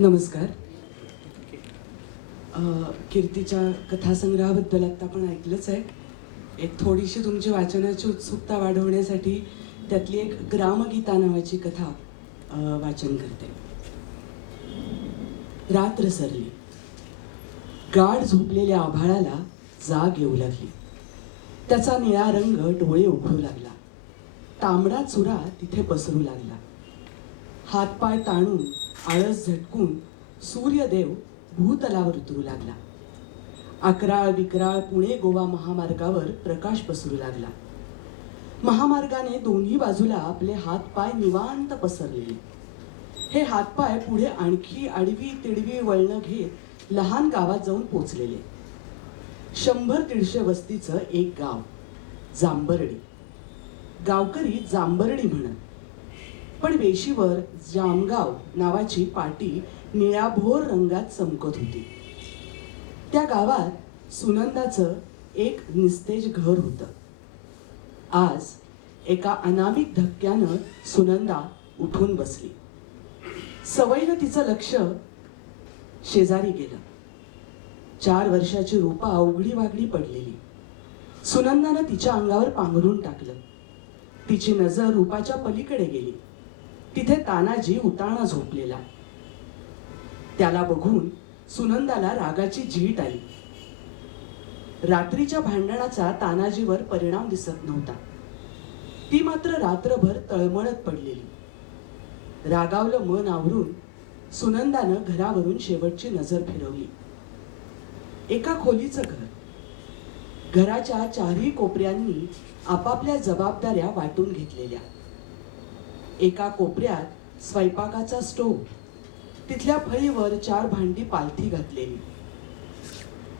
नमस्कार. कीर्तीच्या कथासंग्रहाबद्दल आत्ता आपण ऐकलंच आहे. एक थोडीशी तुमची वाचनाची उत्सुकता वाढवण्यासाठी त्यातली एक ग्रामगीता नावाची कथा वाचन करते. रात्र सरली. गाढ झोपलेल्या आभाळाला जाग येऊ लागली. त्याचा निळा रंग डोळे उघडू लागला. तांबडा चुरा तिथे पसरू लागला. हातपाय ताणून आळस झटकून सूर्यदेव भूतलावर उतरू लागला. अकराळ विकराळ पुणे गोवा महामार्गावर प्रकाश पसरू लागला. महामार्गाने दोन्ही बाजूला आपले हातपाय निवांत पसरलेले. हे हातपाय पुढे आणखी आडवी तिडवी वळणं घेत लहान गावात जाऊन पोचलेले. 100-150 वस्तीचं एक गाव, जांबर्डी. गावकरी जांबर्डी म्हणत, पण वेशीवर जामगाव नावाची पाटी निळाभोर रंगात चमकत होती. त्या गावात सुनंदाचं एक निस्तेज घर होतं. आज एका अनामिक धक्क्यानं सुनंदा उठून बसली. सवयीनं तिचं लक्ष शेजारी गेलं. 4 वर्षाची रूपा अवघडी वागडी पडलेली. सुनंदानं तिच्या अंगावर पांघरून टाकलं. तिची नजर रूपाच्या पलीकडे गेली. तिथे तानाजी उताणा झोपलेला. त्याला बघून सुनंदाला रागाची झीट आली. रात्रीच्या भांडणाचा तानाजीवर परिणाम दिसत नव्हता. ती मात्र रात्रभर तळमळत पडलेली. रागावलं मन आवरून सुनंदानं घरावरून शेवटची नजर फिरवली. एका खोलीचं घर. घराच्या चारही कोपऱ्यांनी आपापल्या जबाबदाऱ्या वाटून घेतलेल्या. एका कोपऱ्यात स्वयंपाकाचा स्टोव, तिथल्या फळीवर 4 भांडी पालथी घातलेली.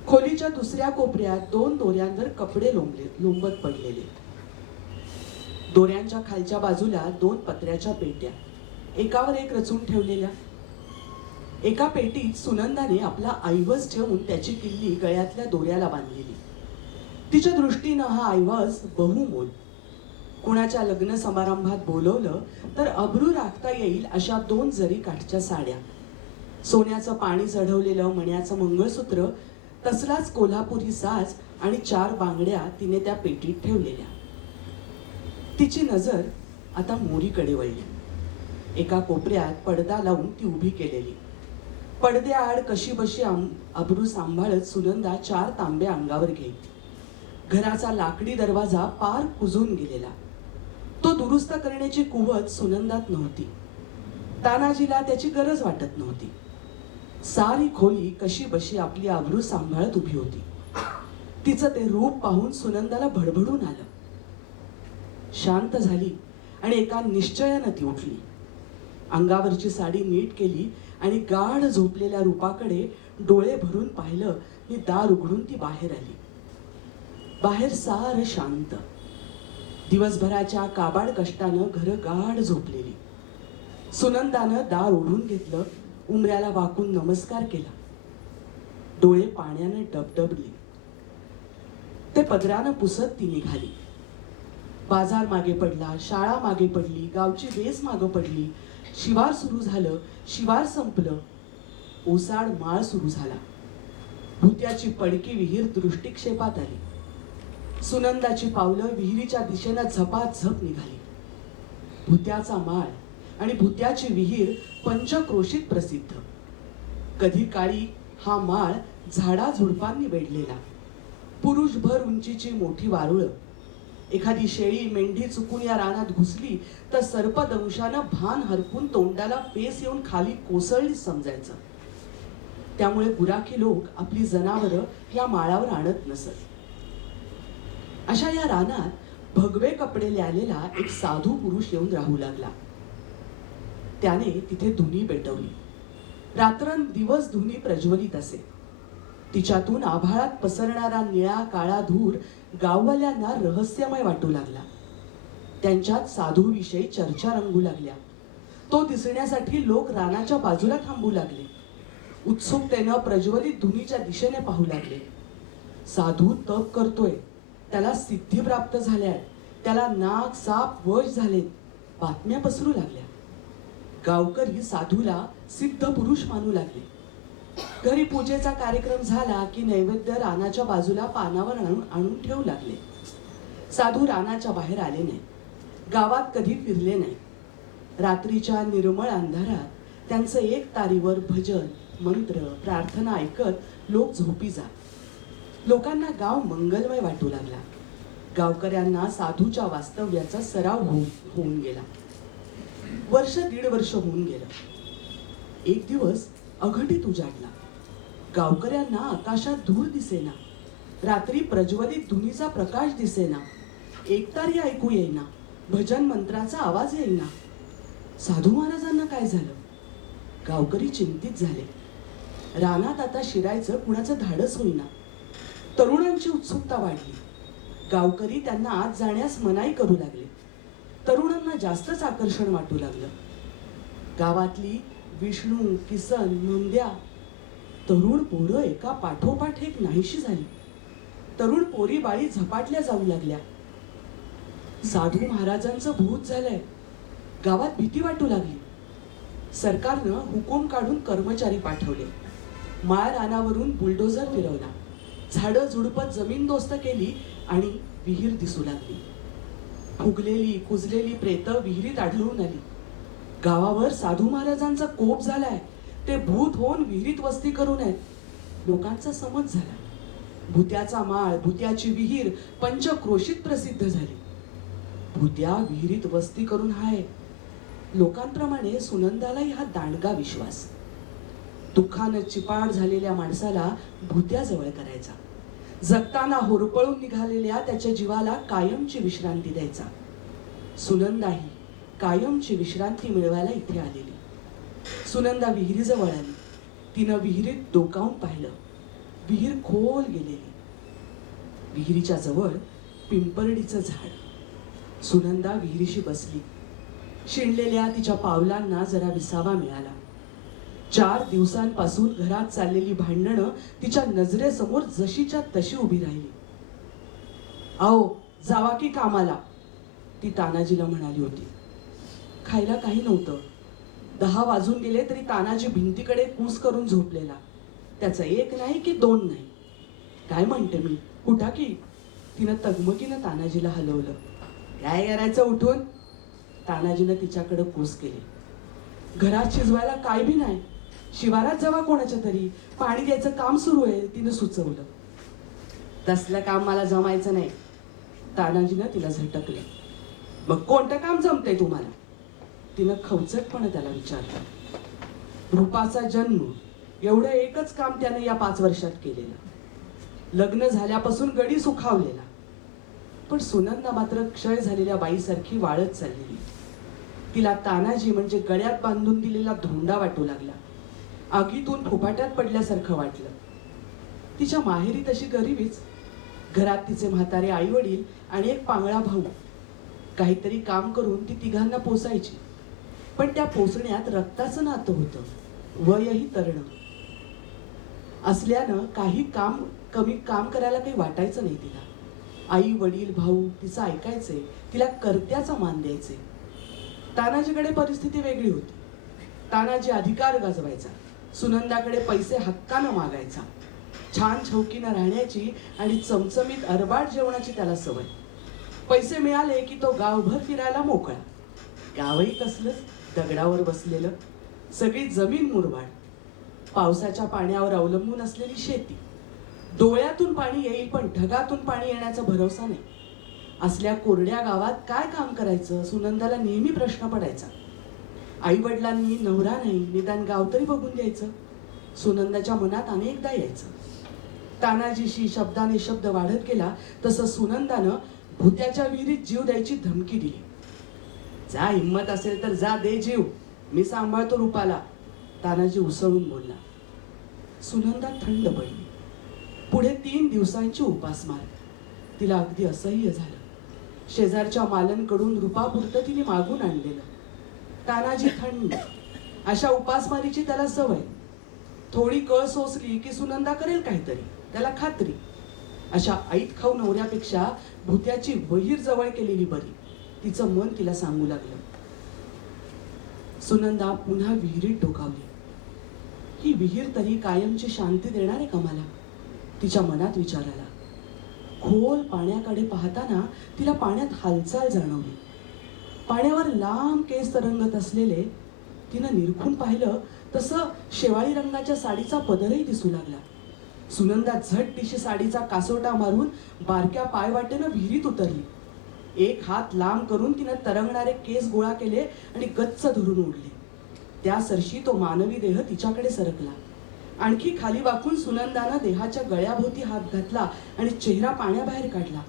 खोलीच्या दुसऱ्या कोपऱ्यात 2 दोऱ्यांवर कपडे लोंबत पडलेले. दोऱ्यांच्या खालच्या बाजूला 2 पत्र्याच्या पेट्या एकावर एक रचून ठेवलेल्या. एका पेटीत सुनंदाने आपला ऐवज ठेवून त्याची किल्ली गळ्यातल्या दोऱ्याला बांधलेली. तिच्या दृष्टीनं हा ऐवज बहुमोल. कुणाच्या लग्न समारंभात बोलवलं तर अब्रू राखता येईल अशा 2 जरी काठच्या साड्या, सोन्याचं पाणी चढवलेलं मण्याचं मंगळसूत्र, तसलाच कोल्हापुरी साज आणि 4 बांगड्या तिने त्या पेटीत ठेवलेल्या. तिची नजर आता मोरीकडे वळली. एका कोपऱ्यात पडदा लावून ती उभी केलेली. पडद्याआड कशीबशी अब्रू सांभाळत सुनंदा 4 तांबे अंगावर घेत. घराचा लाकडी दरवाजा पार कुजून गेलेला. तो दुरुस्त करण्याची कुवत सुनंदात नव्हती. तानाजीला त्याची गरज वाटत नव्हती. सारी खोली कशीबशी आपली आबरू सांभाळत उभी होती. तिचं ते रूप पाहून सुनंदाला भडभडून आलं. शांत झाली आणि एका निश्चयानं ती उठली. अंगावरची साडी नीट केली आणि गाढ झोपलेल्या रूपाकडे डोळे भरून पाहिलं आणि दार उघडून ती बाहेर आली. बाहेर सारं शांत. दिवसभराच्या काबाड कष्टानं घर गाढ झोपलेली. सुनंदानं दार ओढून घेतलं. उमऱ्याला वाकून नमस्कार केला. डोळे पाण्यानं डबडबले. ते पदरानं पुसत ती निघाली. बाजार मागे पडला, शाळा मागे पडली, गावची वेस मागं पडली. शिवार सुरू झालं, शिवार संपलं. ओसाड माळ सुरू झाला. भुत्याची पडकी विहीर दृष्टिक्षेपात आली. सुनंदाची पावलं विहिरीच्या दिशेनं झपाझप निघाली. भुत्याचा माळ आणि भुत्याची विहीर पंचक्रोशीत प्रसिद्ध. कधी काळी हा माळ झाडा झुडपांनी वेढलेला. पुरुषभर उंचीची मोठी वारुळं. एखादी शेळी मेंढी चुकून या रानात घुसली तर सर्पदंशानं भान हरपून तोंडाला फेस येऊन खाली कोसळलीच समजायचं. त्यामुळे गुराखी लोक आपली जनावरं या माळावर आणत नसत. अशा या रानात भगवे कपडे ल्यालेला एक साधू पुरुष येऊन राहू लागला. त्याने तिथे धुनी पेटवली. रात्रंदिवस धुनी प्रज्वलित असे. तिच्यातून आभाळात पसरणारा निळा काळा धूर गाववाल्यांना रहस्यमय वाटू लागला. त्यांच्यात साधूविषयी चर्चा रंगू लागल्या. तो दिसण्यासाठी लोक रानाच्या बाजूला थांबू लागले. उत्सुकतेनं प्रज्वलित धुनीच्या दिशेने पाहू लागले. साधू तप करतोय, त्याला सिद्धी प्राप्त झाल्या, त्याला नाग साप वश झालेत, बातम्या पसरू लागल्या. गावकरी साधूला सिद्ध पुरुष मानू लागले. घरी पूजेचा कार्यक्रम झाला की नैवेद्य रानाच्या बाजूला पानावर आणून ठेवू लागले. साधू रानाच्या बाहेर आले नाही, गावात कधी फिरले नाही. रात्रीच्या निर्मळ अंधारात त्यांचं एक तारीवर भजन, मंत्र, प्रार्थना ऐकत लोक झोपी जात. लोकांना गाव मंगलमय वाटू लागला. गावकऱ्यांना साधूच्या वास्तव्याचा सराव होऊन गेला. वर्ष दीड वर्ष होऊन गेलं. एक दिवस अघटित उजाडला. गावकऱ्यांना आकाशात धूळ दिसेना, रात्री प्रज्वलित धुनीचा प्रकाश दिसेना, एकतारी ऐकू येईना, भजन मंत्राचा आवाज येईना. साधू महाराजांना काय झालं? गावकरी चिंतित झाले. रानात आता शिरायचं कुणाचं धाडस होईना. तरुणांची उत्सुकता वाढली. गावकरी त्यांना आत जाण्यास मनाई करू लागले. तरुणांना जास्तच आकर्षण वाटू लागलं. गावातली विष्णू, किसन, नोंद्या तरुण पोरं एका पाठोपाठ एक नाहीशी झाली. तरुण पोरी बाळी झपाटल्या जाऊ लागल्या. साधू महाराजांचं भूत झालंय. गावात भीती वाटू लागली. सरकारनं हुकूम काढून कर्मचारी पाठवले. माळ रानावरून बुलडोझर फिरवला. झाडं झुडपत जमीनदोस्त केली आणि विहीर दिसू लागली. फुगलेली कुजलेली प्रेतं विहिरीत आढळून आली. गावावर साधू महाराजांचा कोप झालाय. ते भूत होऊन विहिरीत वस्ती करू नयेत. लोकांचा समज झाला. भुत्याचा माळ, भुत्याची विहीर पंचक्रोशीत प्रसिद्ध झाली. भुत्या विहिरीत वस्ती करून हाय. लोकांप्रमाणे सुनंदालाही हा दांडगा विश्वास. दुःखानं चिपाड झालेल्या माणसाला भुत्याजवळ करायचा. जगताना होरपळून निघालेल्या त्याच्या जीवाला कायमची विश्रांती द्यायचा. सुनंदाही कायमची विश्रांती मिळवायला इथे आलेली. सुनंदा विहिरीजवळ आली. तिनं विहिरीत डोकावून पाहिलं. विहीर खोल गेलेली. विहिरीच्या जवळ पिंपरडीचं झाड. सुनंदा विहिरीशी बसली. शिणलेल्या तिच्या पावलांना जरा विसावा मिळाला. 4 दिवसांपासून घरात चाललेली भांडणं तिच्या नजरेसमोर जशीच्या तशी उभी राहिली. आओ जावा की कामाला, ती तानाजीला म्हणाली होती. खायला काही नव्हतं. 10 वाजून गेले तरी तानाजी भिंतीकडे कूस करून झोपलेला. त्याचं एक नाही की 2 नाही. काय म्हणते मी, उठा की, तिनं तगमकीनं तानाजीला हलवलं. काय करायचं उठून? तानाजीनं तिच्याकडे कूस केली. घरात शिजवायला काय बी नाही. शिवारात जावा कोणाच्या तरी, पाणी द्यायचं काम सुरू आहे, तिनं सुचवलं. तसलं काम मला जमायचं नाही, तानाजीनं तिला झटकले. मग कोणतं काम जमतंय तुम्हाला? तिनं खवचटपणे त्याला विचारलं. रूपाचा जन्म एवढं एकच काम त्याने या 5 वर्षात केलेलं. लग्न झाल्यापासून गडी सुखावलेला. पण सुनंदा मात्र क्षय झालेल्या बाईसारखी वाळत चाललेली. तिला तानाजी म्हणजे गळ्यात बांधून दिलेला धोंडा वाटू लागला. आगीतून फुफाट्यात पडल्यासारखं वाटलं. तिच्या माहेरी तशी गरिबीच. घरात तिचे म्हातारे आई वडील आणि एक पांगळा भाऊ. काहीतरी काम करून ती तिघांना पोसायची. पण त्या पोसण्यात रक्ताचं नातं होतं, वयही तरुण असल्यानं कमी काम करायला काही वाटायचं नाही तिला. आई वडील भाऊ तिचं ऐकायचे, तिला कर्त्याचा मान द्यायचे. तानाजीकडे परिस्थिती वेगळी होती. तानाजी अधिकार गाजवायचा. सुनंदाकडे पैसे हक्कानं मागायचा. छान छौकीनं राहण्याची आणि चमचमीत अरबाड जेवणाची त्याला सवय. पैसे मिळाले की तो गावभर फिरायला मोकळा. गावही कसलंच, दगडावर बसलेलं. सगळी जमीन मुरमाड. पावसाच्या पाण्यावर अवलंबून असलेली शेती. डोळ्यातून पाणी येईल पण ढगातून पाणी येण्याचा भरोसा नाही. असल्या कोरड्या गावात काय काम करायचं, सुनंदाला नेहमी प्रश्न पडायचा. आई वडिलांनी नवरा नाही, निदान गाव तरी बघून द्यायचं, सुनंदाच्या मनात अनेकदा यायचं. तानाजीशी शब्दाने शब्द वाढत गेला तसं सुनंदानं भुत्याच्या विहिरीत जीव द्यायची धमकी दिली. जा, हिंमत असेल तर जा, दे जीव, मी सांभाळतो रूपाला, तानाजी उसळून बोलला. सुनंदा थंड पडली. पुढे 3 दिवसांची उपासमार. तिला अगदी असह्य झालं. शेजारच्या मालनकडून रूपापुरतं तिने मागून आणलेलं. तानाजी थंड. अशा उपासमारीची त्याला सवय. थोडी कळ सोसली की सुनंदा करेल काहीतरी, त्याला खात्री. अशा ऐत खाऊ नवऱ्यापेक्षा भुत्याची विहीर जवळ केलेली बरी, तिचं मन तिला सांगू लागलं. सुनंदा पुन्हा विहिरीत डोकावली. ही विहीर तरी कायमची शांती देणार आहे का मला? तिच्या मनात विचार आला. खोल पाण्याकडे पाहताना तिला पाण्यात हालचाल जाणवली. पाण्यावर लांब केस तरंगत असलेले तिनं निरखून पाहिलं तसं शेवाळी रंगाच्या साडीचा पदरही दिसू लागला. सुनंदा झटदिशी साडीचा कासोटा मारून बारक्या पायवाटेनं विहिरीत उतरली. एक हात लांब करून तिनं तरंगणारे केस गोळा केले आणि गच्च धरून ओढले. त्या सरशी तो मानवी देह तिच्याकडे सरकला. आणखी खाली वाकून सुनंदानं देहाच्या गळ्याभोवती हात घातला आणि चेहरा पाण्याबाहेर काढला.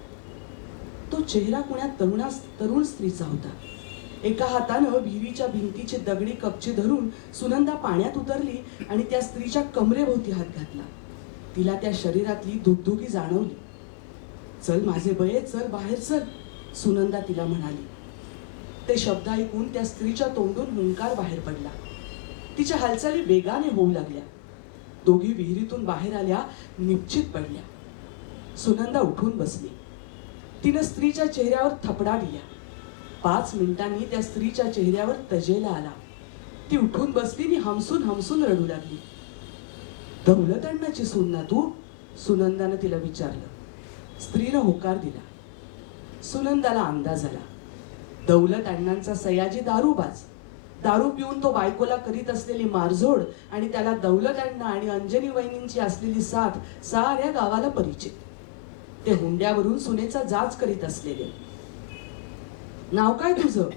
तो चेहरा कुण्या तरुण स्त्रीचा होता. एका हातानं विहिरीच्या भिंतीची दगडी कपची धरून सुनंदा पाण्यात उतरली आणि त्या स्त्रीच्या कमरेभोवती हात घातला. तिला त्या शरीरातली दुगदुगी जाणवली. चल माझे बये, चल बाहेर चल, सुनंदा तिला म्हणाली. ते शब्द ऐकून त्या स्त्रीच्या तोंडून हुंकार बाहेर पडला. तिच्या हालचाली वेगाने होऊ लागल्या. दोघी विहिरीतून बाहेर आल्या, निश्चित पडल्या. सुनंदा उठून बसली. तिनं स्त्रीच्या चेहऱ्यावर थपडा दिल्या. 5 मिनिटांनी त्या स्त्रीच्या चेहऱ्यावर तजेला आला. ती उठून बसली आणि हमसून हमसून रडू लागली. दौलत अण्णाची सून ना तू? सुनंदानं तिला विचारलं. स्त्रीनं होकार दिला. सुनंदाला अंदाज आला. दौलत अण्णांचा सयाजी दारूबाज. दारू पिऊन तो बायकोला करीत असलेली मारझोड आणि त्याला दौलत अण्णा आणि अंजनी वहिनींची असलेली साथ साऱ्या गावाला परिचित. ते हुंड्यावरून सुनेचा जाच करीत असलेले. नाव काय तुझं?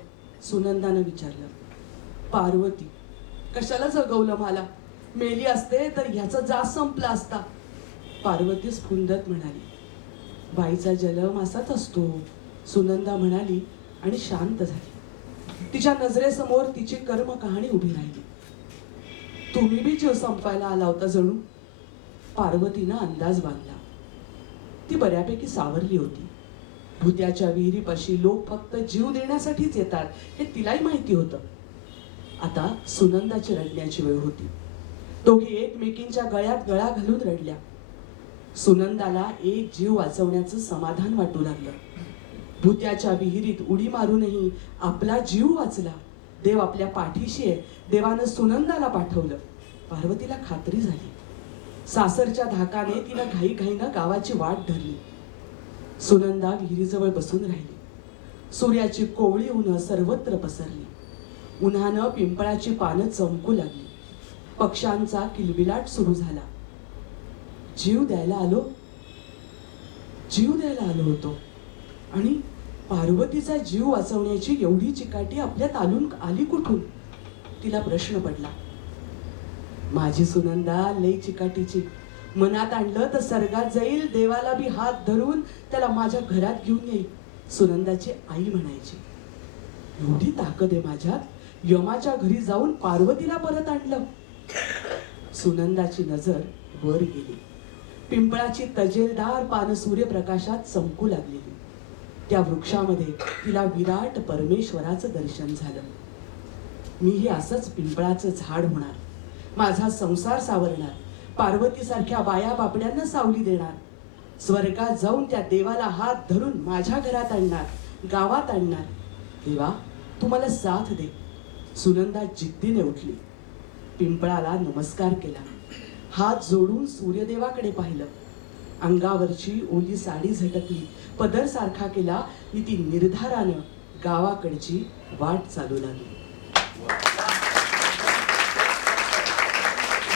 सुनंदानं विचारलं. पार्वती. कशाला जगवलं मला? मेली असते तर ह्याचा जाच संपला असता. पार्वती स्फुंदत म्हणाली. बाईचा जन्म असाच असतो, सुनंदा म्हणाली आणि शांत झाली. तिच्या नजरेसमोर तिची कर्म कहाणी उभी राहिली. तुम्ही बी जीव संपायला आला होता जणू. पार्वतीनं अंदाज बांधला. ती बऱ्यापैकी सावरली होती. भुत्याच्या विहिरीपाशी लोक फक्त जीव देण्यासाठीच येतात हे तिलाही माहिती होतं. आता सुनंदाची रडण्याची वेळ होती. दोघी एकमेकींच्या गळ्यात गळा घालून रडल्या. सुनंदाला एक जीव वाचवण्याचं समाधान वाटू लागलं. भुत्याच्या विहिरीत उडी मारूनही आपला जीव वाचला. देव आपल्या पाठीशी आहे. देवानं सुनंदाला पाठवलं. पार्वतीला खात्री झाली. सासरच्या धाकाने तिनं घाईघाईनं गावाची वाट धरली. सुनंदा विहिरीजवळ बसून राहिली. सूर्याची कोवळी उन्हं सर्वत्र पसरली. उन्हानं पिंपळाची पानं चमकू लागली. पक्ष्यांचा किलबिलाट सुरू झाला. जीव द्यायला आलो होतो आणि पार्वतीचा जीव वाचवण्याची एवढी चिकाटी आपल्यात आली कुठून? तिला प्रश्न पडला. माझी सुनंदा लई चिकाटीची. मनात आणलं तर स्वर्गात जाईल. देवाला बी हात धरून त्याला माझ्या घरात घेऊन येईल, सुनंदाची आई म्हणायची. एवढी ताकद आहे माझ्यात, यमाच्या घरी जाऊन पार्वतीला परत आणलं. सुनंदाची नजर वर गेली. पिंपळाची तजेलदार पानं सूर्यप्रकाशात चमकू लागलेली. त्या वृक्षामध्ये तिला विराट परमेश्वराचं दर्शन झालं. मीही असंच पिंपळाचं झाड होणार. माझा संसार सावरणार. पार्वतीसारख्या बाया बापड्यांना सावली देणार. स्वर्गात जाऊन त्या देवाला हात धरून माझ्या घरात आणणार, गावात आणणार. देवा तू मला साथ दे. सुनंदा जिद्दीने उठली. पिंपळाला नमस्कार केला. हात जोडून सूर्यदेवाकडे पाहिलं. अंगावरची ओली साडी झटकली, पदर सारखा केला आणि ती निर्धारानं गावाकडची वाट चालू लागली.